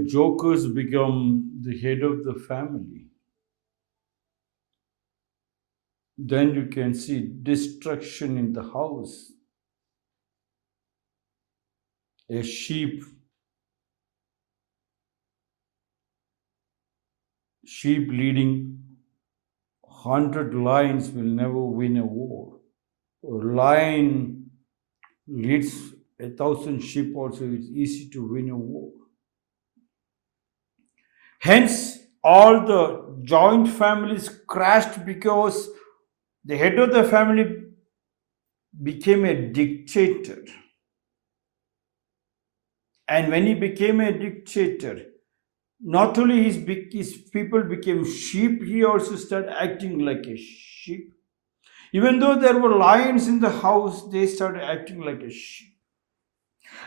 when jokers become the head of the family, then you can see destruction in the house. A sheep leading 100 lions will never win a war. A lion leads 1,000 sheep also, it's easy to win a war. Hence, all the joint families crashed because the head of the family became a dictator. And when he became a dictator, not only his people became sheep, he also started acting like a sheep. Even though there were lions in the house, they started acting like a sheep.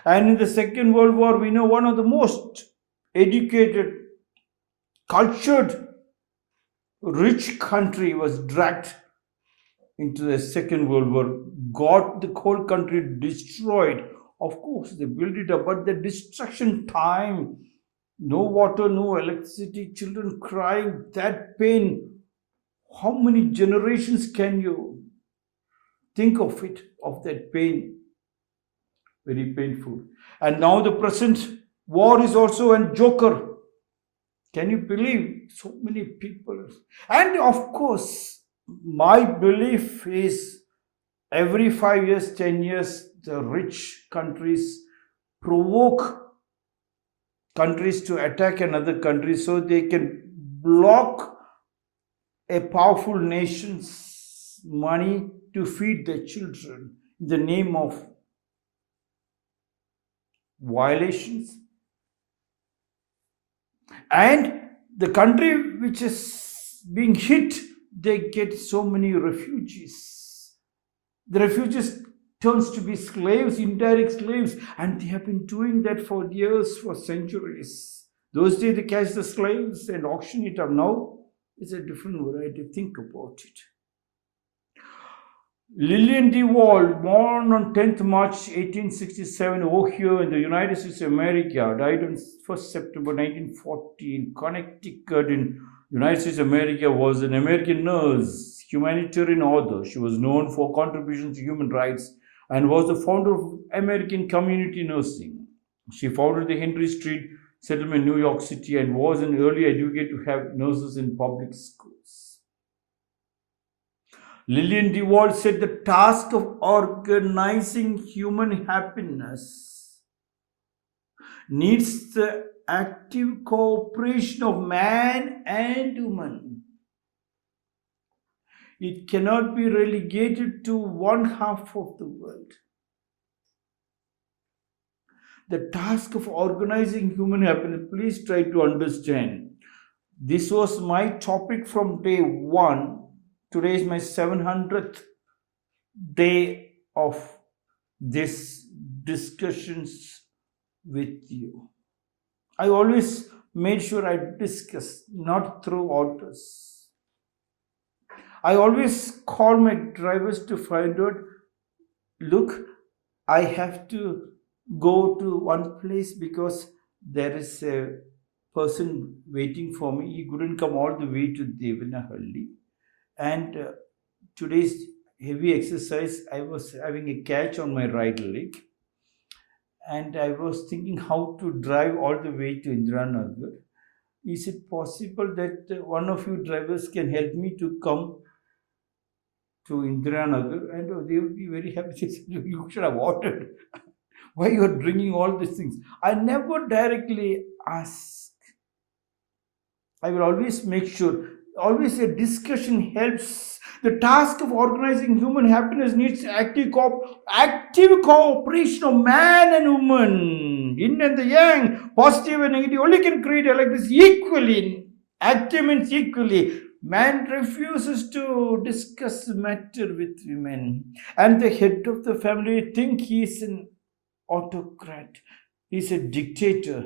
And in the Second World War, we know one of the most educated, cultured, rich country was dragged into the Second World War, got the whole country destroyed. Of course, they built it up, but the destruction time, no water, no electricity, children crying, that pain. How many generations can you think of it, of that pain? Very painful. And now the present war is also a joker. Can you believe so many people? And of course, my belief is every 5 years, 10 years, the rich countries provoke countries to attack another country so they can block a powerful nation's money to feed their children in the name of violations. And the country which is being hit, they get so many refugees. The refugees turns to be slaves, indirect slaves, and they have been doing that for years, for centuries. Those days they catch the slaves and auction it up. Now it's a different variety. Think about it. Lilliam Wald, born on 10th March 1867, Ohio, in the United States of America, died on 1st September 1940 in Connecticut in United States of America, was an American nurse, humanitarian author. She was known for contributions to human rights and was the founder of American Community Nursing. She founded the Henry Street Settlement in New York City and was an early advocate to have nurses in public schools. Lilliam Wald said the task of organizing human happiness needs the active cooperation of man and woman. It cannot be relegated to one half of the world. The task of organizing human happiness, please try to understand. This was my topic from day one. Today is my 700th day of these discussions with you. I always made sure I discuss, not through orders. I always call my drivers to find out, look, I have to go to one place because there is a person waiting for me. He couldn't come all the way to Devanahalli. And today's heavy exercise, I was having a catch on my right leg. And I was thinking how to drive all the way to Indiranagar. Is it possible that one of you drivers can help me to come to Indiranagar? And they would be very happy. They said, you should have ordered. Why you are bringing all these things? I never directly ask. I will always make sure. Always a discussion helps. The task of organizing human happiness needs active cooperation of man and woman, yin and the yang, positive and negative. Only can create like this equally. Active means equally. Man refuses to discuss the matter with women, and the head of the family think he is an autocrat. He's a dictator,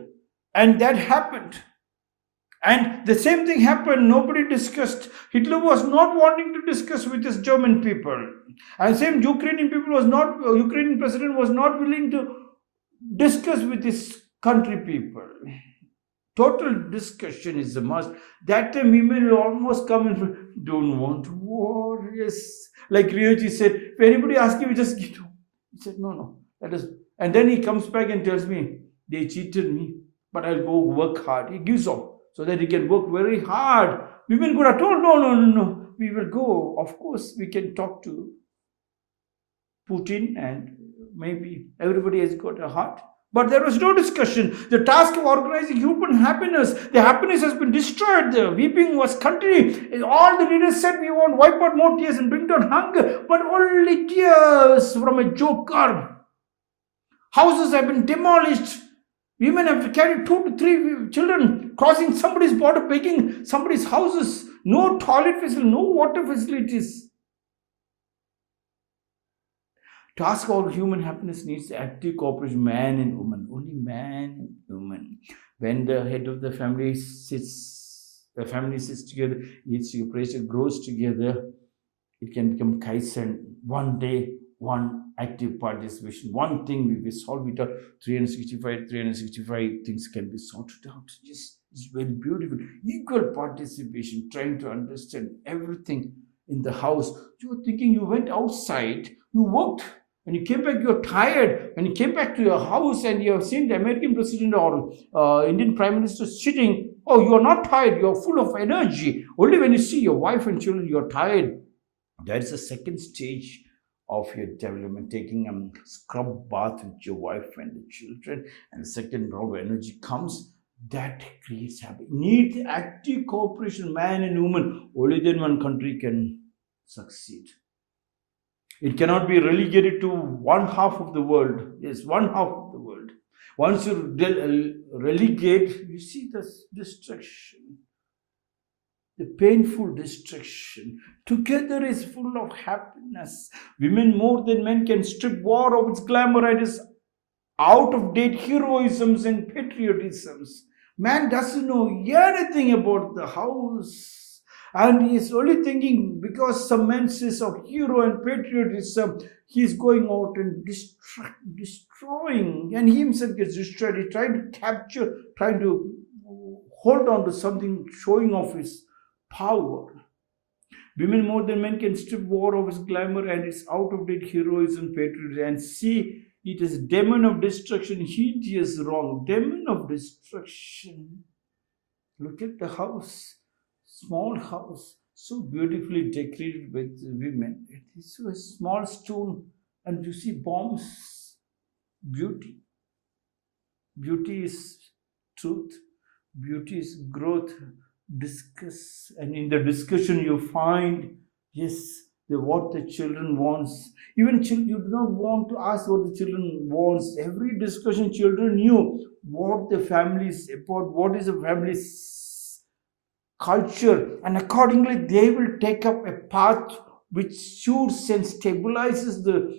and that happened. And the same thing happened. Nobody discussed. Hitler was not wanting to discuss with his German people. And same Ukrainian president was not willing to discuss with his country people. Total discussion is a must. That time women will almost come and don't want war. Yes. Like Ryoji said, if anybody asks you, just get home. He said, no, that is. And then he comes back and tells me, they cheated me, but I'll go work hard. He gives up so that he can work very hard. Women could have told, no. We will go. Of course, we can talk to Putin and maybe everybody has got a heart. But there was no discussion. The task of organizing human happiness, the happiness has been destroyed. The weeping was continuing. All the leaders said, we want wipe out more tears and bring down hunger. But only tears from a joker. Houses have been demolished. Women have to carry 2 to 3 children crossing somebody's border, begging somebody's houses. No toilet facility, no water facilities. To ask all human happiness needs active cooperation, man and woman, only man and woman. When the head of the family sits together, eats together, prays, grows together, it can become kaizen. One day, one active participation, one thing we will solve it out. 365 things can be sorted out. Just, it's very beautiful. Equal participation, trying to understand everything in the house. You were thinking you went outside, you worked. When you came back, you're tired. When you came back to your house and you have seen the American president or Indian prime minister sitting, oh, you are not tired. You are full of energy. Only when you see your wife and children, you are tired. That is the second stage of your development, taking a scrub bath with your wife and the children. And the second round of energy comes. That creates happiness. Need active cooperation, man and woman. Only then one country can succeed. It cannot be relegated to one half of the world. Yes, one half of the world. Once you relegate, you see this destruction, the painful destruction. Together is full of happiness. Women more than men can strip war of its glamour and its out-of-date heroisms and patriotisms. Man doesn't know anything about the house. And he is only thinking because some man says of hero and patriotism, he is going out and destroying. And he himself gets destroyed. He's trying to capture, trying to hold on to something, showing off his power. Women more than men can strip war of its glamour and its out-of-date heroism, patriotism, and see it as demon of destruction, hideous wrong, demon of destruction. Look at the house. Small house, so beautifully decorated with women. It is so a small stone, and you see bombs. Beauty. Beauty is truth. Beauty is growth. Discuss, and in the discussion you find, yes, what the children wants. Even children, you do not want to ask what the children wants. Every discussion, children knew what the family is about, what is the family's culture, and accordingly they will take up a path which suits and stabilizes the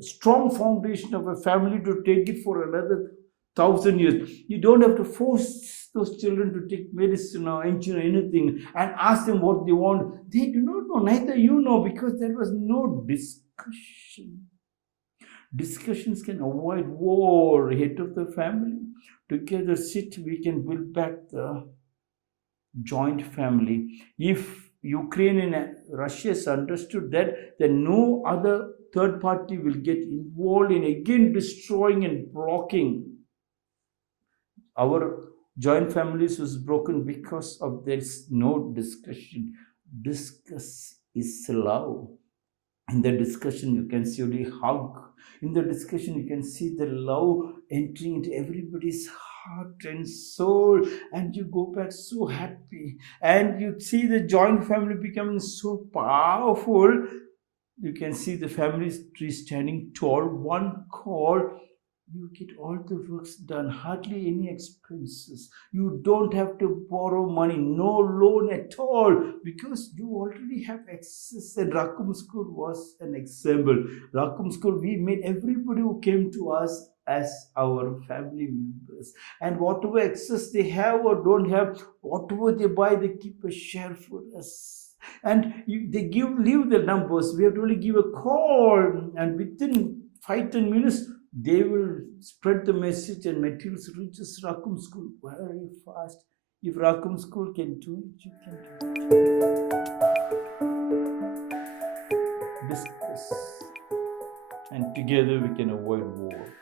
strong foundation of a family to take it for another 1,000 years. You don't have to force those children to take medicine or engineering, anything, and ask them what they want. They do not know, neither you know, because there was no discussion. Discussions can avoid war. Head of the family, together sit, we can build back the joint family. If Ukraine and Russia has understood that, then no other third party will get involved in again destroying and blocking. Our joint families was broken because of there's no discussion. Discuss is love. In the discussion you can see only hug. In the discussion you can see the love entering into everybody's heart and soul, and you go back so happy, and you see the joint family becoming so powerful. You can see the family tree standing tall, one call. You get all the works done, hardly any expenses. You don't have to borrow money, no loan at all, because you already have access. And Rakum School was an example. Rakum School, we made everybody who came to us as our family members, and whatever excess they have or don't have, whatever they buy, they keep a share for us. And they leave the numbers. We have to only give a call, and within 5-10 minutes They will spread the message and materials reaches Rakum school very fast. If Rakum school can do it, you can do it. Discuss. And together we can avoid war.